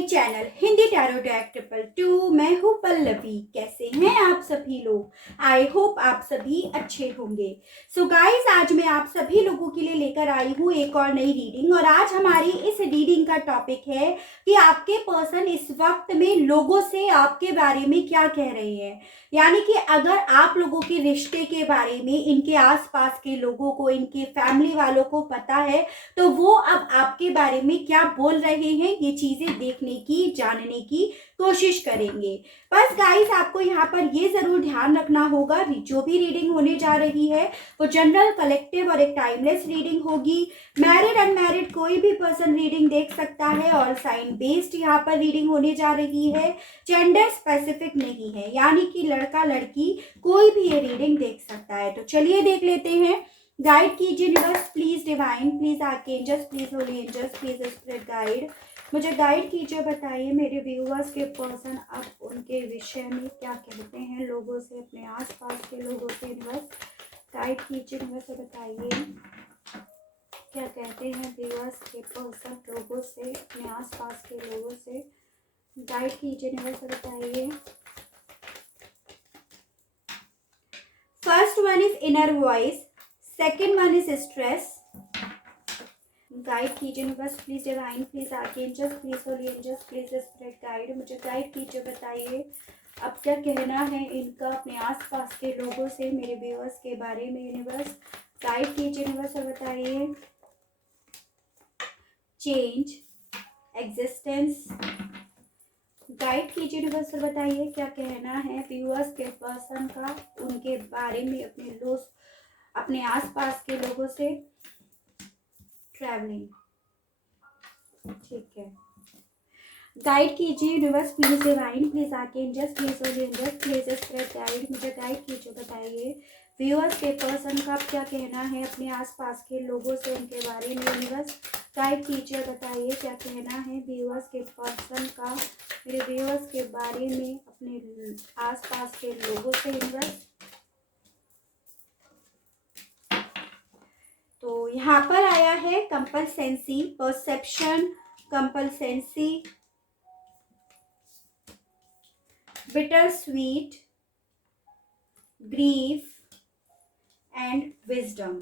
My channel Hindi tarot deck 222। मैं हूँ पल्लवी। कैसे हैं आप सभी लोग? आई होप आप सभी अच्छे होंगे। सो गाइस, आज मैं आप सभी लोगों के लिए लेकर आई हूँ एक और नई रीडिंग। और आज हमारी इस रीडिंग का टॉपिक है कि आपके पर्सन इस वक्त में लोगों से आपके बारे में क्या कह रहे हैं। यानी कि अगर आप लोगों के रिश्ते के बारे में इनके आसपास के लोगों को, इनके फैमिली वालों को पता है, तो वो अब आपके बारे में क्या बोल रहे हैं, ये चीजें देखने की, जानने की कोशिश करेंगे। बस गाइस, आपको यहाँ पर ये जरूर ध्यान रखना होगा, जो भी रीडिंग होने जा रही है वो जनरल, कलेक्टिव और एक टाइमलेस रीडिंग होगी। मैरिड अनमैरिड कोई भी पर्सन रीडिंग देख सकता है। और साइन बेस्ड यहाँ पर रीडिंग होने जा रही है, जेंडर स्पेसिफिक नहीं है, यानी कि लड़का लड़की कोई भी ये रीडिंग देख सकता है। तो चलिए देख लेते हैं। गाइड कीजिए universe, please divine, please archangels, please holy angels, please spirit guide, मुझे गाइड कीजिए। बताइए मेरे व्यूअर्स के पर्सन अब उनके विषय में क्या कहते हैं, लोगों से, अपने आसपास के लोगों से। यूनिवर्स गाइड कीजिए यूनिवर्स, बताइए क्या कहते हैं व्यूअर्स के पर्सन लोगों से, अपने आसपास के लोगों से। गाइड कीजिए यूनिवर्स, बताइए। First one is inner voice, second one is stress. Guide कीजिए बस, please divine, please archangels, please holy angels, please spirit guide, मुझे गाइड कीजिए। बताइए अब क्या कहना है इनका अपने आसपास के लोगों से, मेरे व्यूअर्स के बारे में। यूनिवर्स गाइड कीजिए यूनिवर्स और बताइए। चेंज, एग्जिस्टेंस, गाइड कीजिए यूनिवर्स और बताइए क्या कहना है व्यूअर्स के पर्सन का उनके बारे में, अपने आसपास के लोगों से। ट्रैवलिंग, ठीक है। गाइड कीजिए universe, please divine, please archangels, please holy angels, please spirit guide, मुझे गाइड कीजिए। बताइए व्यूअर्स के पर्सन का क्या कहना है अपने आसपास के लोगों से, उनके बारे में। यूनिवर्स गाइड कीजिए, बताइए क्या कहना है व्यूअर्स के पर्सन का मेरे व्यूअर्स के बारे में, अपने आसपास के लोगों से। यूनिवर्स तो यहाँ पर आया है compulsancy, perception, compulsancy, bitter sweet, grief and wisdom.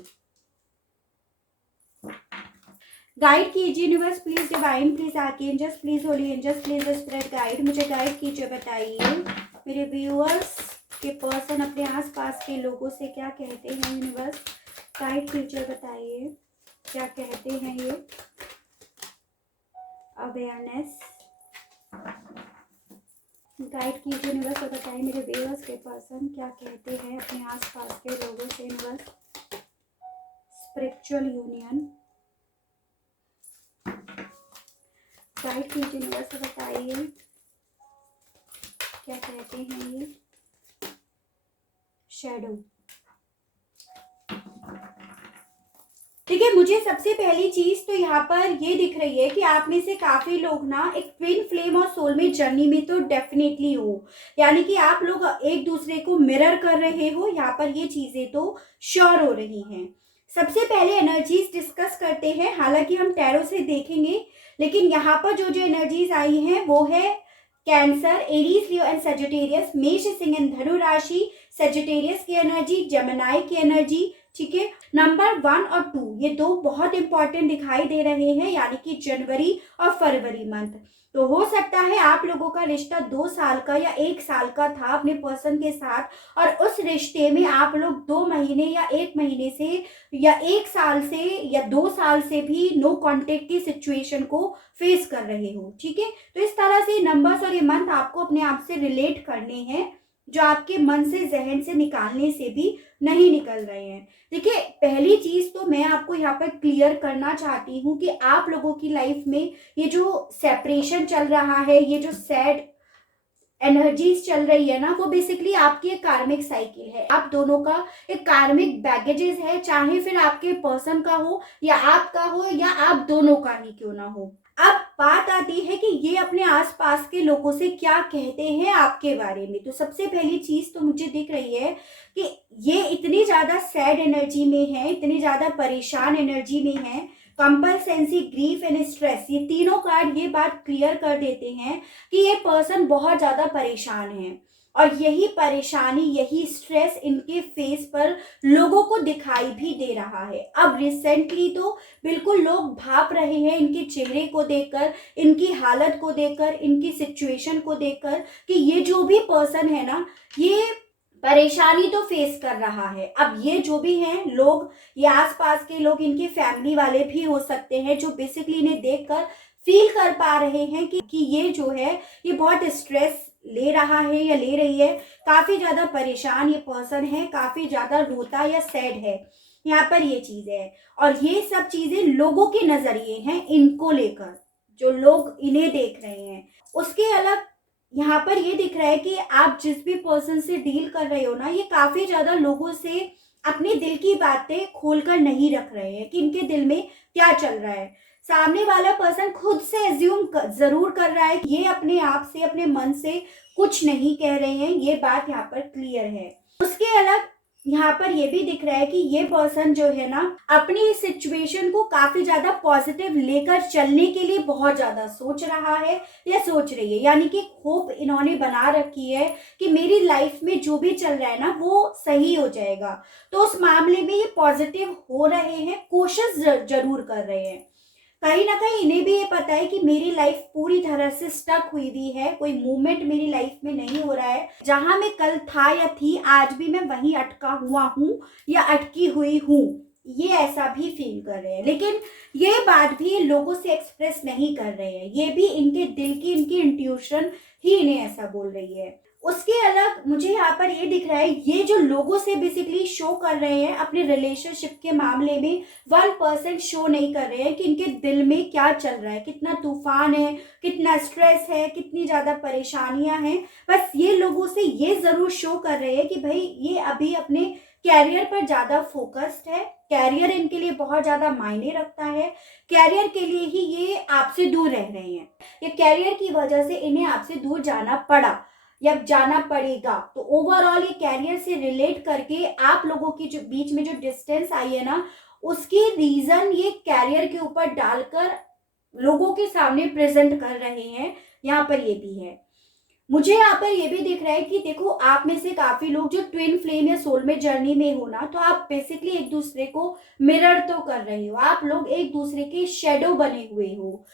Guide कीजिए universe, please divine, please archangels, please holy angels, please spirit guide, मुझे गाइड कीजिए। बताइए मेरे व्यूअर्स के पर्सन अपने आसपास के लोगों से क्या कहते हैं। यूनिवर्स गाइड कीजिए, बताइए क्या कहते हैं ये। अवेयरनेस, गाइड कीजिए यूनिवर्स और बताइए मेरे व्यूअर्स के पर्सन क्या कहते हैं अपने आसपास के लोगों से। यूनिवर्स स्पिरिचुअल यूनियन, गाइड कीजिए यूनिवर्स और बताइए क्या कहते हैं ये। शैडो, ठीक है। मुझे सबसे पहली चीज तो यहाँ पर ये दिख रही है कि आप में से काफी लोग ना एक ट्विन फ्लेम और सोलमेट जर्नी में तो डेफिनेटली हो, यानी कि आप लोग एक दूसरे को मिरर कर रहे हो। यहाँ पर ये चीजें तो श्योर हो रही हैं। सबसे पहले एनर्जीज डिस्कस करते हैं, हालांकि हम टैरो से देखेंगे, लेकिन यहाँ पर जो जो एनर्जीज आई हैं वो है cancer, Aries, Leo and Sagittarius, मेष, सिंह एंड धनु राशि, सजिटेरियस की एनर्जी, जेमिनी की एनर्जी, ठीक है। नंबर 1 और 2 ये दो बहुत इंपॉर्टेंट दिखाई दे रहे हैं, यानी कि जनवरी और फरवरी मंथ। तो हो सकता है आप लोगों का रिश्ता 2 साल का या 1 साल का था अपने पर्सन के साथ, और उस रिश्ते में आप लोग 2 महीने या 1 महीने से या 1 साल से या 2 साल से भी नो कांटेक्ट की सिचुएशन को फेस कर रहे हो, ठीक है। तो इस तरह से नंबर्स और ये मंथ आपको अपने आप से रिलेट करने हैं, जो आपके मन से, जहन से निकालने से भी नहीं निकल रहे हैं। देखिए, पहली चीज तो मैं आपको यहाँ पर क्लियर करना चाहती हूँ कि आप लोगों की लाइफ में ये जो सेपरेशन चल रहा है, ये जो सैड एनर्जीज चल रही है ना, वो बेसिकली आपकी एक कार्मिक साइकिल है। आप दोनों का एक कार्मिक बैगेजेस है, चाहे फिर आपके पर्सन का हो या आपका हो या आप दोनों का ही क्यों ना हो। अब बात आती है कि ये अपने आसपास के लोगों से क्या कहते हैं आपके बारे में। तो सबसे पहली चीज तो मुझे दिख रही है कि ये इतनी ज्यादा सैड एनर्जी में है, इतनी ज्यादा परेशान एनर्जी में है, कंपल्सेंसी, ग्रीफ एंड स्ट्रेस, ये तीनों कार्ड ये बात क्लियर कर देते हैं कि ये पर्सन बहुत ज़्यादा परेशान है और यही परेशानी, यही स्ट्रेस इनके फेस पर लोगों को दिखाई भी दे रहा है। अब रिसेंटली तो बिल्कुल लोग भाप रहे हैं इनके चेहरे को देखकर, इनकी हालत को देखकर, इनकी सिचुएशन को देखकर कि ये जो भी पर्सन है ना, ये परेशानी तो फेस कर रहा है। अब ये जो भी हैं लोग, ये आसपास के लोग, इनके फैमिली वाले भी हो सकते हैं जो बेसिकली इन्हें देखकर फील कर पा रहे हैं कि ये जो है ये बहुत स्ट्रेस ले रहा है या ले रही है, काफी ज्यादा परेशान ये पर्सन है, काफी ज्यादा रोता या सैड है, यहाँ पर ये चीज है। और ये सब चीजें लोगों के नजरिए हैं इनको लेकर, जो लोग इन्हें देख रहे हैं। उसके अलग यहाँ पर ये दिख रहा है कि आप जिस भी पर्सन से डील कर रहे हो ना, ये काफी ज्यादा लोगों से अपने दिल की बातें खोलकर नहीं रख रहे हैं कि इनके दिल में क्या चल रहा है। सामने वाला पर्सन खुद से एज्यूम जरूर कर रहा है कि ये अपने आप से, अपने मन से कुछ नहीं कह रहे हैं, ये बात यहाँ पर क्लियर है। उसके अलग यहाँ पर ये भी दिख रहा है कि ये पर्सन जो है ना, अपनी सिचुएशन को काफी ज्यादा पॉजिटिव लेकर चलने के लिए बहुत ज्यादा सोच रहा है या सोच रही है, यानी कि होप इन्होंने बना रखी है कि मेरी लाइफ में जो भी चल रहा है ना वो सही हो जाएगा। तो उस मामले में ये पॉजिटिव हो रहे हैं, कोशिश जरूर कर रहे हैं। कहीं ना कहीं इन्हें भी ये पता है कि मेरी लाइफ पूरी तरह से स्टक हुई हुई है, कोई मूवमेंट मेरी लाइफ में नहीं हो रहा है, जहां मैं कल था या थी आज भी मैं वहीं अटका हुआ हूँ या अटकी हुई हूँ, ये ऐसा भी फील कर रहे हैं। लेकिन ये बात भी लोगों से एक्सप्रेस नहीं कर रहे हैं, ये भी इनके दिल की, इनकी इंट्यूशन ही इन्हें ऐसा बोल रही है। उसके अलग मुझे यहाँ पर ये दिख रहा है, ये जो लोगों से बेसिकली शो कर रहे हैं अपने रिलेशनशिप के मामले में 1% शो नहीं कर रहे हैं कि इनके दिल में क्या चल रहा है, कितना तूफान है, कितना स्ट्रेस है, कितनी ज़्यादा परेशानियां हैं। बस ये लोगों से ये ज़रूर शो कर रहे हैं कि भाई ये अभी अपने कैरियर पर ज़्यादा फोकस्ड है, कैरियर इनके लिए बहुत ज़्यादा मायने रखता है, कैरियर के लिए ही ये आपसे दूर रह रहे हैं, ये कैरियर की वजह से इन्हें आपसे दूर जाना पड़ा या जाना पड़ेगा। तो ओवरऑल ये कैरियर से रिलेट करके आप लोगों की जो बीच में जो डिस्टेंस आई है ना, उसकी रीजन ये कैरियर के ऊपर डालकर लोगों के सामने प्रेजेंट कर रहे हैं, यहाँ पर ये भी है। मुझे यहाँ पर ये भी दिख रहा है कि देखो आप में से काफी लोग जो ट्विन फ्लेम या सोलमेट जर्नी में हो ना, तो आप बेसिकली एक दूसरे को मिरर तो कर रहे हो, आप लोग एक दूसरे के शेडो बने हुए हो।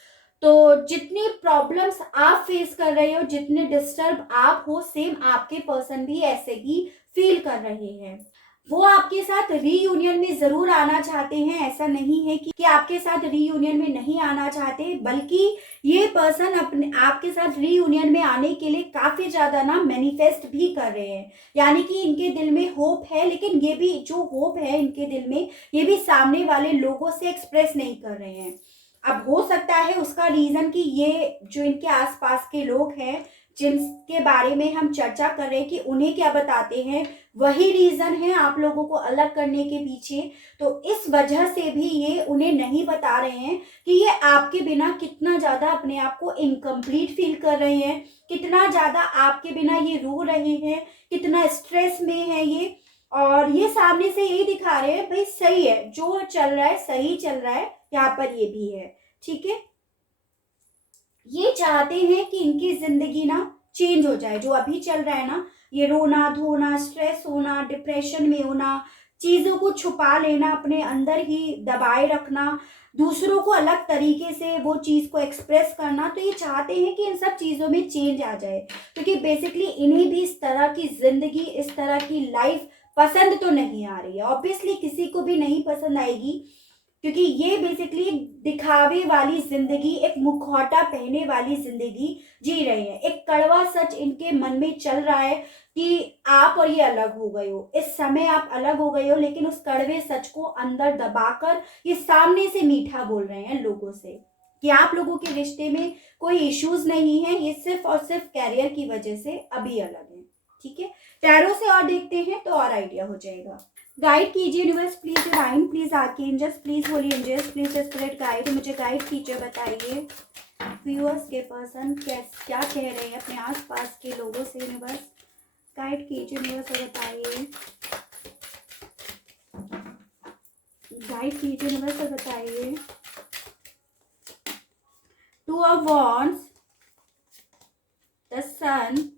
तो जितनी प्रॉब्लम्स आप फेस कर रहे हो, जितने डिस्टर्ब आप हो, सेम आपके पर्सन भी ऐसे ही फील कर रहे हैं। वो आपके साथ रीयूनियन में जरूर आना चाहते हैं, ऐसा नहीं है कि आपके साथ रीयूनियन में नहीं आना चाहते, बल्कि ये पर्सन अपने आपके साथ रीयूनियन में आने के लिए काफी ज्यादा ना मैनिफेस्ट भी कर रहे हैं, यानी कि इनके दिल में होप है, लेकिन ये भी जो होप है इनके दिल में, ये भी सामने वाले लोगों से एक्सप्रेस नहीं कर रहे हैं। अब हो सकता है उसका रीजन कि ये जो इनके आसपास के लोग हैं जिनके बारे में हम चर्चा कर रहे हैं कि उन्हें क्या बताते हैं, वही रीजन है आप लोगों को अलग करने के पीछे। तो इस वजह से भी ये उन्हें नहीं बता रहे हैं कि ये आपके बिना कितना ज्यादा अपने आप को इनकम्प्लीट फील कर रहे हैं, कितना ज्यादा आपके बिना ये रो रहे हैं, कितना स्ट्रेस में है ये। और ये सामने से यही दिखा रहे हैं भाई सही है, जो चल रहा है सही चल रहा है, यहाँ पर ये भी है। ठीक है, ये चाहते हैं कि इनकी जिंदगी ना चेंज हो जाए, जो अभी चल रहा है ना, ये रोना धोना, स्ट्रेस होना, डिप्रेशन में होना, चीजों को छुपा लेना, अपने अंदर ही दबाए रखना, दूसरों को अलग तरीके से वो चीज को एक्सप्रेस करना, तो ये चाहते हैं कि इन सब चीजों में चेंज आ जाए, क्योंकि बेसिकली इन्हें भी इस तरह की जिंदगी, इस तरह की लाइफ पसंद तो नहीं आ रही है। ऑब्वियसली किसी को भी नहीं पसंद आएगी, क्योंकि ये बेसिकली दिखावे वाली जिंदगी, एक मुखौटा पहने वाली जिंदगी जी रहे हैं। एक कड़वा सच इनके मन में चल रहा है कि आप और ये अलग हो गए हो, इस समय आप अलग हो गए हो, लेकिन उस कड़वे सच को अंदर दबाकर ये सामने से मीठा बोल रहे हैं लोगों से कि आप लोगों के रिश्ते में कोई इश्यूज नहीं है, ये सिर्फ और सिर्फ कैरियर की वजह से अभी अलग है। ठीक है, टैरो से और देखते हैं तो और आइडिया हो जाएगा। गाइड कीजिए universe, please divine, please archangels, please holy angels, please spirit guide, मुझे गाइड कीजिए, बताइए व्यूअर्स के पर्सन क्या कह रहे हैं अपने आसपास के लोगों से। यूनिवर्स गाइड कीजिए यूनिवर्स और बताइए, गाइड कीजिए यूनिवर्स और बताइए two of wands, the sun,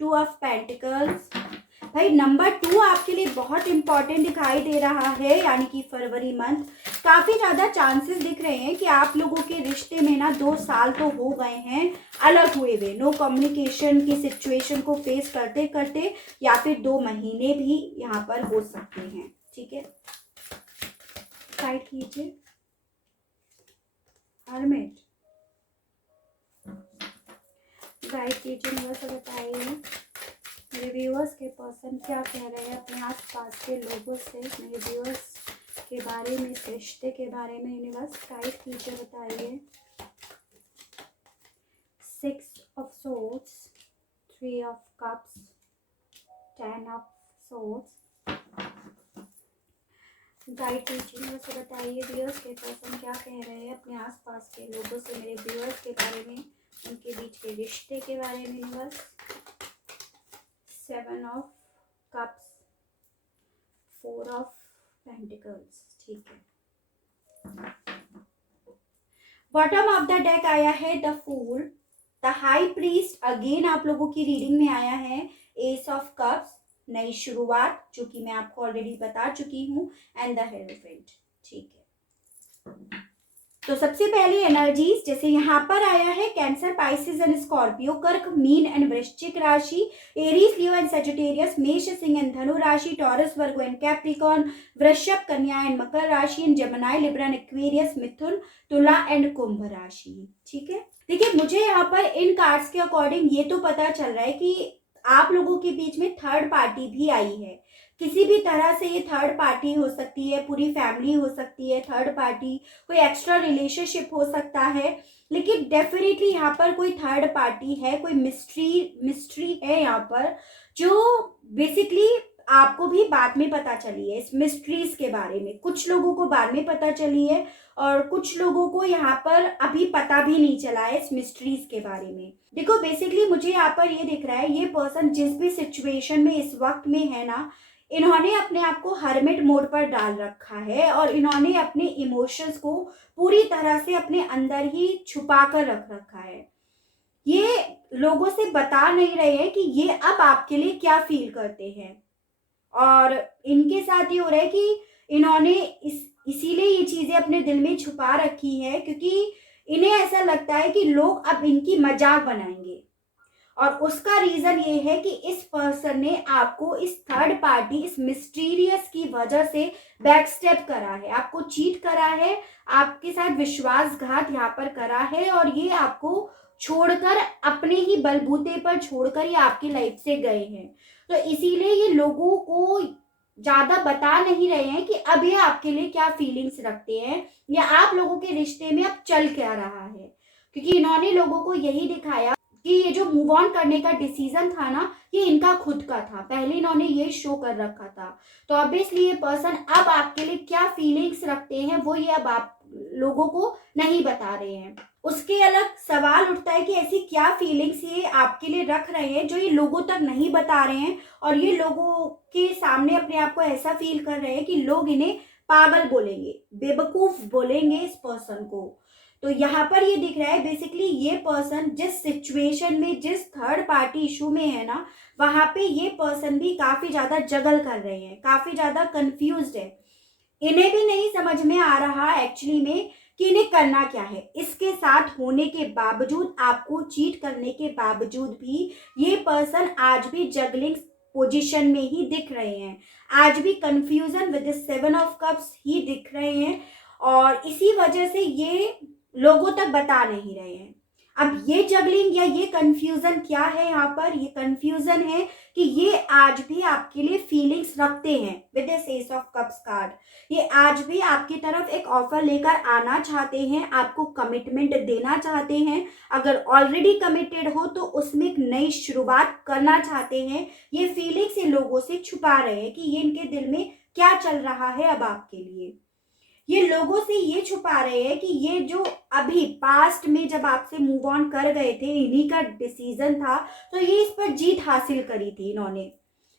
two of pentacles. भाई नंबर 2 आपके लिए बहुत इंपॉर्टेंट दिखाई दे रहा है, यानी कि फरवरी मंथ काफी ज्यादा चांसेस दिख रहे हैं कि आप लोगों के रिश्ते में ना 2 साल तो हो गए हैं अलग हुए हुए, नो कम्युनिकेशन की सिचुएशन को फेस करते करते, या फिर 2 महीने भी यहाँ पर हो सकते हैं। ठीक है, साइड कीजिए। हर्मिट, गाइड कीजिए, मुझे सब बताइए मेरे व्यूअर्स के पर्सन क्या कह रहे हैं अपने आसपास के लोगों से, मेरे व्यूअर्स के बारे में, इस रिश्ते के बारे में। यूनिवर्स गाइड कीजिए, बताइए। 6 of swords, 3 of cups, 10 of swords. Guide कीजिए, मुझे बताइए व्यूअर्स के पर्सन क्या कह रहे हैं अपने आसपास के लोगों से, मेरे व्यूअर्स के बारे में, उनके बीच के रिश्ते के बारे में। Universe 7 of cups, 4 of pentacles. ठीक है, बॉटम ऑफ द डेक आया है the fool, the high priest. Again आप लोगों की रीडिंग में आया है एस ऑफ कप्स, नई शुरुआत, जो कि मैं आपको ऑलरेडी बता चुकी हूँ, एंड द हेरोफेंट। ठीक है, तो सबसे पहले एनर्जीज जैसे यहाँ पर आया है कैंसर, पाइसिस एंड स्कॉर्पियो, कर्क, मीन एंड वृश्चिक राशि, एरीज, लियो एंड सेजिटेरियस, मेष, सिंह एंड धनु राशि, टॉरस, वर्गो एंड कैप्रिकॉर्न, वृषभ, कन्या एंड मकर राशि, and Gemini, Libra and Aquarius, मिथुन, तुला एंड कुंभ राशि। ठीक है, देखिए मुझे यहाँ पर इन कार्ड्स के अकॉर्डिंग ये तो पता चल रहा है कि आप लोगों के बीच में थर्ड पार्टी भी आई है। किसी भी तरह से ये थर्ड पार्टी हो सकती है, पूरी फैमिली हो सकती है थर्ड पार्टी, कोई एक्स्ट्रा रिलेशनशिप हो सकता है, लेकिन डेफिनेटली यहाँ पर कोई थर्ड पार्टी है, कोई मिस्ट्री है यहाँ पर, जो बेसिकली आपको भी बाद में पता चली है। इस मिस्ट्रीज के बारे में कुछ लोगों को बाद में पता चली है और कुछ लोगों को यहाँ पर अभी पता भी नहीं चला है इस मिस्ट्रीज के बारे में। देखो बेसिकली मुझे यहाँ पर ये दिख रहा है, ये पर्सन जिस भी सिचुएशन में इस वक्त में है ना, इन्होंने अपने आप को हर्मिट मोड पर डाल रखा है और इन्होंने अपने इमोशंस को पूरी तरह से अपने अंदर ही छुपा कर रख रखा है। ये लोगों से बता नहीं रहे हैं कि ये अब आपके लिए क्या फील करते हैं, और इनके साथ ये हो रहा है कि इन्होंने इसीलिए ये चीजें अपने दिल में छुपा रखी है, क्योंकि इन्हें ऐसा लगता है कि लोग अब इनकी मजाक बनाएंगे, और उसका रीजन ये है कि इस पर्सन ने आपको इस थर्ड पार्टी, इस मिस्टीरियस की वजह से बैक स्टेप करा है, आपको चीट करा है, आपके साथ विश्वासघात यहाँ पर करा है, और ये आपको छोड़कर, अपने ही बलबूते पर छोड़कर ये आपकी लाइफ से गए हैं। तो इसीलिए ये लोगों को ज्यादा बता नहीं रहे हैं कि अब ये आपके लिए क्या फीलिंग्स रखते हैं, या आप लोगों के रिश्ते में अब चल क्या रहा है, क्योंकि इन्होंने लोगों को यही दिखाया कि ये जो मूव ऑन करने का डिसीजन था ना, ये इनका खुद का था, पहले इन्होंने ये शो कर रखा था। तो ऑब्वियसली ये पर्सन अब आपके लिए क्या फीलिंग्स रखते हैं वो ये अब आप लोगों को नहीं बता रहे हैं। उसके अलग सवाल उठता है कि ऐसी क्या फीलिंग्स ये आपके लिए रख रहे हैं जो ये लोगों तक नहीं बता रहे हैं, और ये लोगों के सामने अपने आप को ऐसा फील कर रहे हैं कि लोग इन्हें पागल बोलेंगे, बेवकूफ बोलेंगे इस पर्सन को। तो यहाँ पर ये दिख रहा है बेसिकली ये पर्सन जिस सिचुएशन में, जिस थर्ड पार्टी इशू में है ना, वहां पे ये पर्सन भी काफी ज्यादा जगल कर रहे हैं, काफी ज्यादा कंफ्यूज्ड है। इन्हें भी नहीं समझ में आ रहा एक्चुअली में कि इन्हें करना क्या है। इसके साथ होने के बावजूद, आपको चीट करने के बावजूद भी ये पर्सन आज भी जगलिंग पोजीशन में ही दिख रहे हैं, आज भी कंफ्यूजन विद 7 ऑफ कप्स ही दिख रहे हैं, और इसी वजह से ये लोगों तक बता नहीं रहे हैं। अब ये जगलिंग या ये कंफ्यूजन क्या है यहाँ पर, ये कंफ्यूजन है कि ये आज भी आपके लिए फीलिंग्स रखते हैं with this S of cups card. ये आज भी आपकी तरफ एक ऑफर लेकर आना चाहते हैं, आपको कमिटमेंट देना चाहते हैं, अगर ऑलरेडी कमिटेड हो तो उसमें एक नई शुरुआत करना चाहते हैं। ये फीलिंग्स ये लोगों से छुपा रहे हैं कि ये इनके दिल में क्या चल रहा है अब आपके लिए। ये लोगों से ये छुपा रहे हैं कि ये जो अभी पास्ट में जब आपसे मूव ऑन कर गए थे, इन्हीं का डिसीजन था, तो ये इस पर जीत हासिल करी थी इन्होंने।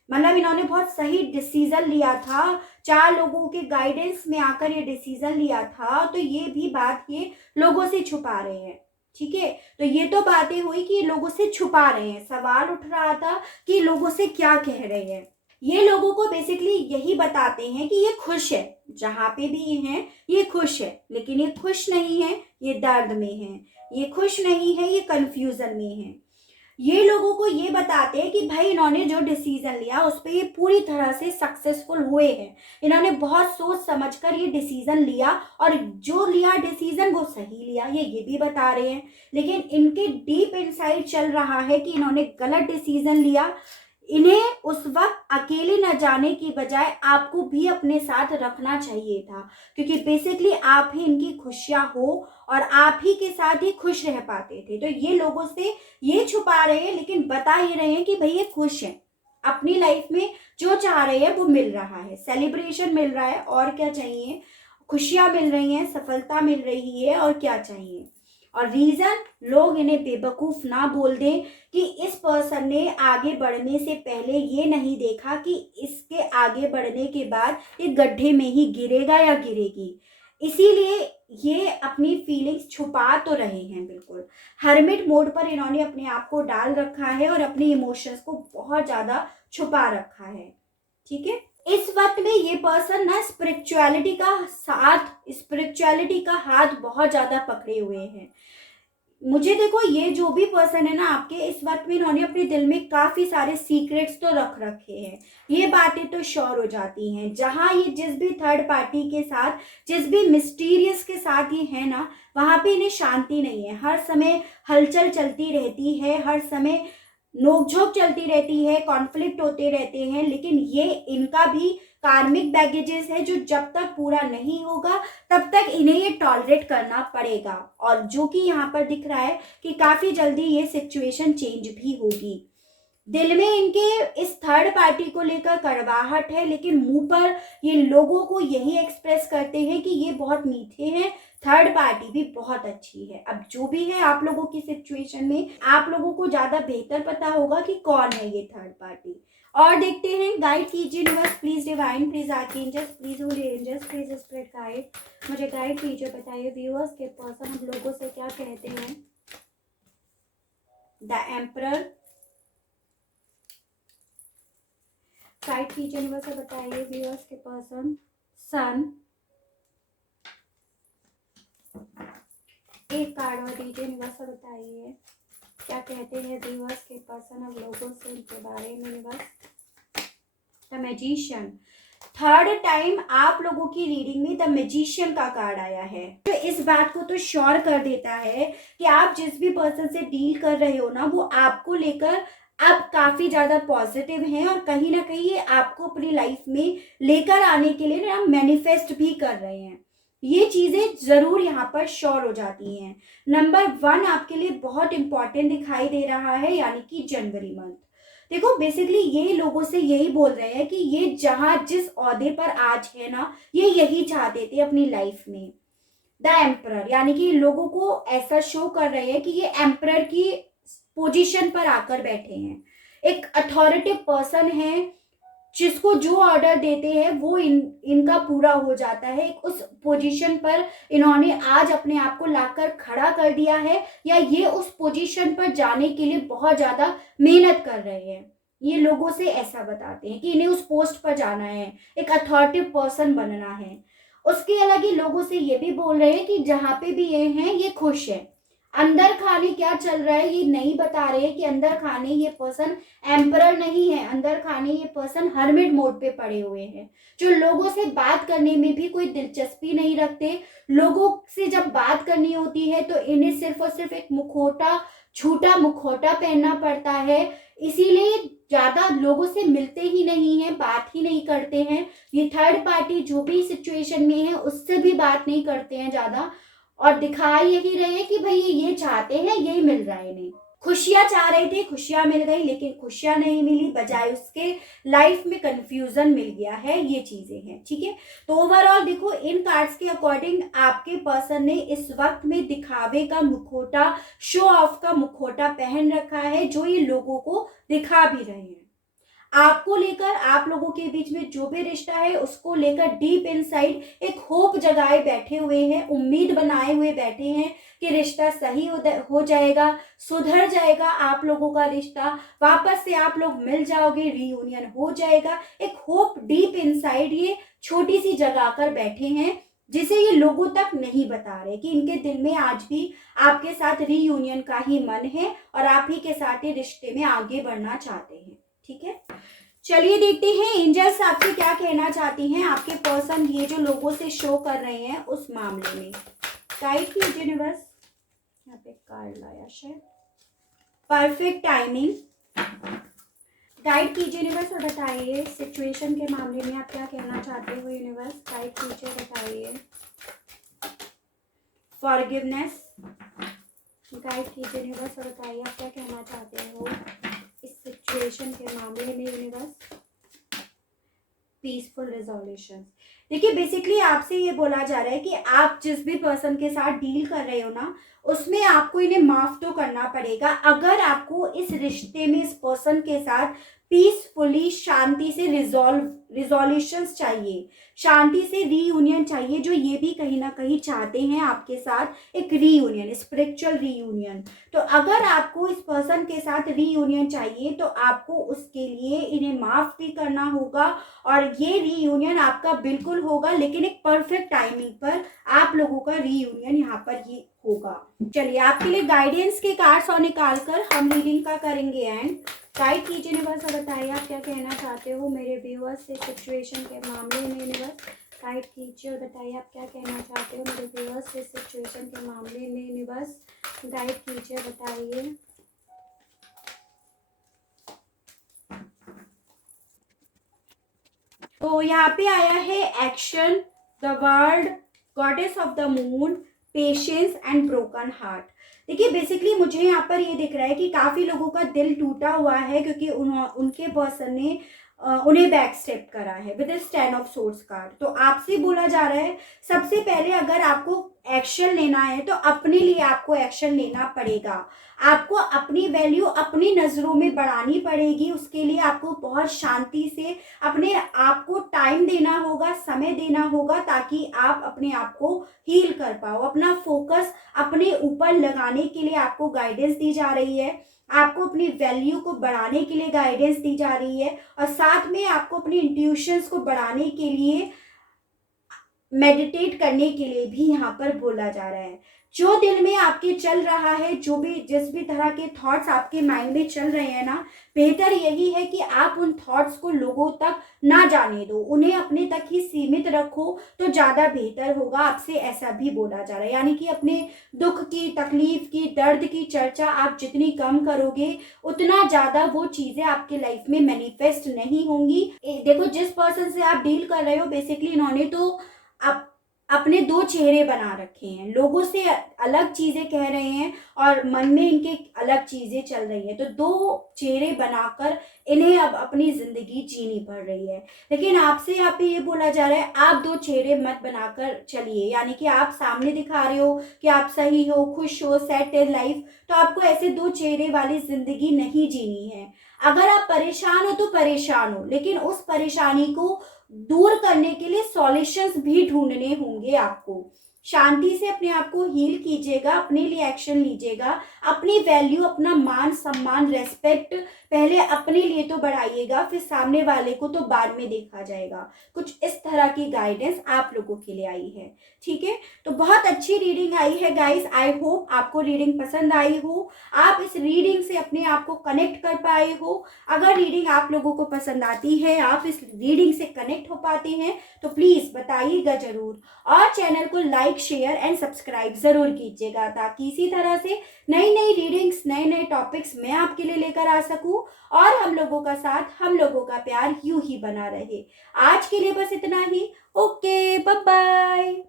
मतलब इन्होंने बहुत सही डिसीजन लिया था, 4 लोगों के गाइडेंस में आकर ये डिसीजन लिया था, तो ये भी बात ये लोगों से छुपा रहे हैं। ठीक है, तो ये तो बातें हुई कि ये लोगों से छुपा रहे हैं। सवाल उठ रहा था कि लोगों से क्या कह रहे हैं। ये लोगों को बेसिकली यही बताते हैं कि ये खुश है, जहां पे भी ये हैं ये खुश है, लेकिन ये खुश नहीं है, ये दर्द में है। ये खुश नहीं है, ये कंफ्यूजन में है। ये लोगों को ये बताते हैं कि भाई इन्होंने जो डिसीजन लिया उस पर ये पूरी तरह से सक्सेसफुल हुए हैं। इन्होंने बहुत सोच समझकर ये डिसीजन लिया, और जो लिया डिसीजन वो सही लिया, ये भी बता रहे हैं। लेकिन इनके डीप इनसाइड चल रहा है कि इन्होंने गलत डिसीजन लिया। इन्हें उस वक्त अकेले न जाने की बजाय आपको भी अपने साथ रखना चाहिए था, क्योंकि बेसिकली आप ही इनकी खुशियां हो और आप ही के साथ ही खुश रह पाते थे। तो ये लोगों से ये छुपा रहे हैं, लेकिन बता ही रहे हैं कि भाई ये खुश हैं, अपनी लाइफ में जो चाह रहे हैं वो मिल रहा है, सेलिब्रेशन मिल रहा है, और क्या चाहिए। खुशियां मिल रही हैं, सफलता मिल रही है, और क्या चाहिए। और रीजन, लोग इन्हें बेवकूफ ना बोल दें कि इस पर्सन ने आगे बढ़ने से पहले ये नहीं देखा कि इसके आगे बढ़ने के बाद ये गड्ढे में ही गिरेगा या गिरेगी। इसीलिए ये अपनी फीलिंग्स छुपा तो रहे हैं, बिल्कुल हर्मिट मोड पर इन्होंने अपने आप को डाल रखा है और अपने इमोशंस को बहुत ज्यादा छुपा रखा है। ठीक है, इस वक्त में ये पर्सन ना स्पिरिचुअलिटी का हाथ बहुत ज्यादा पकड़े हुए हैं। मुझे देखो, ये जो भी पर्सन है ना आपके, इस वक्त में इन्होंने अपने दिल में काफी सारे सीक्रेट्स तो रख रखे हैं। ये बातें तो श्योर हो जाती हैं, जहां ये जिस भी थर्ड पार्टी के साथ, जिस भी मिस्टीरियस के साथ ये है ना, वहां पे इन्हें शांति नहीं है। हर समय हलचल चलती रहती है, हर समय नोकझोंक चलती रहती है, कॉन्फ्लिक्ट होते रहते हैं। लेकिन ये इनका भी कार्मिक बैगेजेस है, जो जब तक पूरा नहीं होगा तब तक इन्हें ये टॉलरेट करना पड़ेगा। और जो कि यहाँ पर दिख रहा है कि काफी जल्दी ये सिचुएशन चेंज भी होगी। दिल में इनके इस थर्ड पार्टी को लेकर कड़वाहट है, लेकिन मुंह पर ये लोगों को यही एक्सप्रेस करते हैं कि ये बहुत मीठे हैं, थर्ड पार्टी भी बहुत अच्छी है। अब जो भी है, आप लोगों की सिचुएशन में आप लोगों को ज्यादा बेहतर पता होगा कि कौन है ये थर्ड पार्टी। और देखते हैं, गाइड कीजिए universe, please divine, please archangels, please holy angels, please spirit guide, मुझे गाइड कीजिए। बताइए व्यूअर्स के पर्सन हम लोगों से क्या कहते हैं। द एम्परर, गाइड कीजिए यूनिवर्स से, बताइए व्यूअर्स के पर्सन। सन, एक कार्ड और दीजिए यूनिवर्स से, बताइए क्या कहते हैं व्यूअर्स के पर्सन अब लोगों से इनके बारे में। Universe, the magician, third time आप लोगों की रीडिंग में द मैजिशियन का कार्ड आया है, तो इस बात को तो श्योर कर देता है कि आप जिस भी पर्सन से डील कर रहे हो ना, वो आपको लेकर अब काफी ज्यादा पॉजिटिव हैं, और कहीं ना कहीं ये आपको अपनी लाइफ में लेकर आने के लिए ना मैनिफेस्ट भी कर रहे हैं। ये चीजें जरूर यहाँ पर श्योर हो जाती हैं। नंबर 1 आपके लिए बहुत इंपॉर्टेंट दिखाई दे रहा है, यानी कि जनवरी मंथ। देखो, बेसिकली ये लोगों से यही बोल रहे हैं कि ये जहां जिस ओहदे पर आज है ना, ये यही चाहते थे अपनी लाइफ में। द एम्परर, यानी कि लोगों को ऐसा शो कर रहे हैं कि ये एम्परर की पोजीशन पर आकर बैठे हैं। एक अथॉरिटिव पर्सन है, जिसको जो ऑर्डर देते हैं वो इनका पूरा हो जाता है। उस पोजीशन पर इन्होंने आज अपने आप को लाकर खड़ा कर दिया है, या ये उस पोजीशन पर जाने के लिए बहुत ज्यादा मेहनत कर रहे हैं। ये लोगों से ऐसा बताते हैं कि इन्हें उस पोस्ट पर जाना है, एक अथॉरिटिव पर्सन बनना है। उसके अलग ही लोगों से ये भी बोल रहे हैं कि जहां पे भी ये हैं ये खुश है। अंदर खाने क्या चल रहा है ये नहीं बता रहे कि अंदर खाने ये पर्सन एम्परर नहीं है, अंदर खाने ये पर्सन हर्मिट मोड पे पड़े हुए हैं, जो लोगों से बात करने में भी कोई दिलचस्पी नहीं रखते। लोगों से जब बात करनी होती है तो इन्हें सिर्फ और सिर्फ एक मुखौटा, झूठा मुखौटा पहनना पड़ता है, इसीलिए ज्यादा लोगों से मिलते ही नहीं है, बात ही नहीं करते हैं। ये थर्ड पार्टी जो भी सिचुएशन में है उससे भी बात नहीं करते हैं ज्यादा, और दिखा यही रहे हैं कि भाई ये चाहते हैं, यही मिल रहा है इन्हें। खुशियां चाह रहे थे, खुशियां मिल गई, लेकिन खुशियां नहीं मिली, बजाय उसके लाइफ में कंफ्यूजन मिल गया है। ये चीजें हैं, ठीक है। तो ओवरऑल देखो, इन कार्ड्स के अकॉर्डिंग आपके पर्सन ने इस वक्त में दिखावे का मुखौटा, शो ऑफ का मुखौटा पहन रखा है, जो ये लोगों को दिखा भी रहे हैं। आपको लेकर, आप लोगों के बीच में जो भी रिश्ता है उसको लेकर डीप इनसाइड एक होप जगाए बैठे हुए हैं, उम्मीद बनाए हुए बैठे हैं कि रिश्ता सही हो जाएगा, सुधर जाएगा आप लोगों का रिश्ता, वापस से आप लोग मिल जाओगे, रीयूनियन हो जाएगा। एक होप डीप इनसाइड ये छोटी सी जगा कर बैठे हैं, जिसे ये लोगों तक नहीं बता रहे कि इनके दिल में आज भी आपके साथ रीयूनियन का ही मन है और आप ही के साथ ये रिश्ते में आगे बढ़ना चाहते हैं। ठीक है, चलिए देखते हैं एंजल्स आपसे क्या कहना चाहती हैं आपके पर्सन ये जो लोगों से शो कर रहे हैं उस मामले में। गाइड कीजिए यूनिवर्स। यहाँ पे कार्ड लाया शायद, परफेक्ट टाइमिंग। गाइड कीजिए यूनिवर्स और बताइए सिचुएशन के मामले में आप क्या कहना चाहते हो यूनिवर्स। गाइड कीजिए, बताइए। फॉरगिवनेस। गाइड कीजिए यूनिवर्स और बताइए आप क्या कहना चाहते हो इस सिचुएशन के मामले में यूनिवर्स। Peaceful resolution. देखिए बेसिकली आपसे ये बोला जा रहा है कि आप जिस भी पर्सन के साथ डील कर रहे हो ना, उसमें आपको इन्हें माफ तो करना पड़ेगा। अगर आपको इस रिश्ते में इस पर्सन के साथ पीसफुली शांति से रिजोल्यूशंस चाहिए, शांति से रीयूनियन चाहिए, जो ये भी कहीं ना कहीं चाहते हैं आपके साथ एक रीयूनियन, स्पिरिचुअल रीयूनियन। तो अगर आपको इस पर्सन के साथ रीयूनियन चाहिए तो आपको उसके लिए इन्हें माफ भी करना होगा और ये रीयूनियन आपका बिल्कुल होगा, लेकिन एक परफेक्ट टाइमिंग पर आप लोगों का रीयूनियन यहाँ पर ये होगा। चलिए आपके लिए गाइडेंस के कार्ड्स और निकाल कर हम रीडिंग का करेंगे एंड। गाइड कीजिए यूनिवर्स और बताइए आप क्या कहना चाहते हो मेरे व्यूअर्स से सिचुएशन के मामले में यूनिवर्स। गाइड कीजिए और बताइए आप क्या कहना चाहते हो मेरे व्यूअर्स से सिचुएशन के मामले में यूनिवर्स। गाइड कीजिए, बताइए। तो यहाँ पे आया है action, the world, goddess of the moon, patience and broken heart. देखिए बेसिकली मुझे यहाँ पर ये दिख रहा है कि काफ़ी लोगों का दिल टूटा हुआ है क्योंकि उनके पर्सन ने उन्हें बैक स्टेप करा है with the 10 of source card. तो आपसे बोला जा रहा है सबसे पहले अगर आपको एक्शन लेना है तो अपने लिए आपको एक्शन लेना पड़ेगा। आपको अपनी वैल्यू अपनी नज़रों में बढ़ानी पड़ेगी। उसके लिए आपको बहुत शांति से अपने आप को टाइम देना होगा, समय देना होगा, ताकि आप अपने आप को हील कर पाओ। अपना फोकस अपने ऊपर लगाने के लिए आपको गाइडेंस दी जा रही है, आपको अपनी वैल्यू को बढ़ाने के लिए गाइडेंस दी जा रही है और साथ में आपको अपनी इंट्यूशंस को बढ़ाने के लिए, मेडिटेट करने के लिए भी यहाँ पर बोला जा रहा है। जो दिल में आपके चल रहा है, जो भी जिस भी तरह के थॉट्स आपके माइंड में चल रहे हैं ना, बेहतर यही है कि आप उन थॉट्स को लोगों तक ना जाने दो, उन्हें अपने तक ही सीमित रखो तो ज़्यादा बेहतर होगा। आपसे ऐसा भी बोला जा रहा है, यानी कि अपने दुख की, तकलीफ की, दर्द की चर्चा आप जितनी कम करोगे उतना ज़्यादा वो चीज़ें आपके लाइफ में मैनिफेस्ट नहीं होंगी। देखो जिस पर्सन से आप डील कर रहे हो बेसिकली इन्होंने तो अपने दो चेहरे बना रखे हैं, लोगों से अलग चीजें कह रहे हैं और मन में इनके अलग चीजें चल रही हैं। तो दो चेहरे बनाकर इन्हें अब अपनी जिंदगी जीनी पड़ रही है। लेकिन आपसे यहाँ पे ये बोला जा रहा है आप दो चेहरे मत बनाकर चलिए, यानी कि आप सामने दिखा रहे हो कि आप सही हो, खुश हो, सेट है लाइफ, तो आपको ऐसे दो चेहरे वाली जिंदगी नहीं जीनी है। अगर आप परेशान हो तो परेशान हो, लेकिन उस परेशानी को दूर करने के लिए सॉल्यूशंस भी ढूंढने होंगे आपको। शांति से अपने आप को हील कीजिएगा, अपने लिए एक्शन लीजिएगा, अपनी वैल्यू, अपना मान सम्मान, रेस्पेक्ट पहले अपने लिए तो बढ़ाइएगा, फिर सामने वाले को तो बाद में देखा जाएगा। कुछ इस तरह की गाइडेंस आप लोगों के लिए आई है। ठीक है, तो बहुत अच्छी रीडिंग आई है गाइस। आई होप आपको रीडिंग पसंद आई हो, आप इस रीडिंग से अपने आप को कनेक्ट कर पाए हो। अगर रीडिंग आप लोगों को पसंद आती है, आप इस रीडिंग से कनेक्ट हो पाते हैं तो प्लीज बताइएगा जरूर और चैनल को लाइक, शेयर एंड सब्सक्राइब जरूर कीजिएगा, ताकि इसी तरह से नई नई रीडिंग्स, नए नए टॉपिक्स मैं आपके लिए लेकर आ सकूं और हम लोगों का साथ, हम लोगों का प्यार यूं ही बना रहे। आज के लिए बस इतना ही। Okay, bye bye.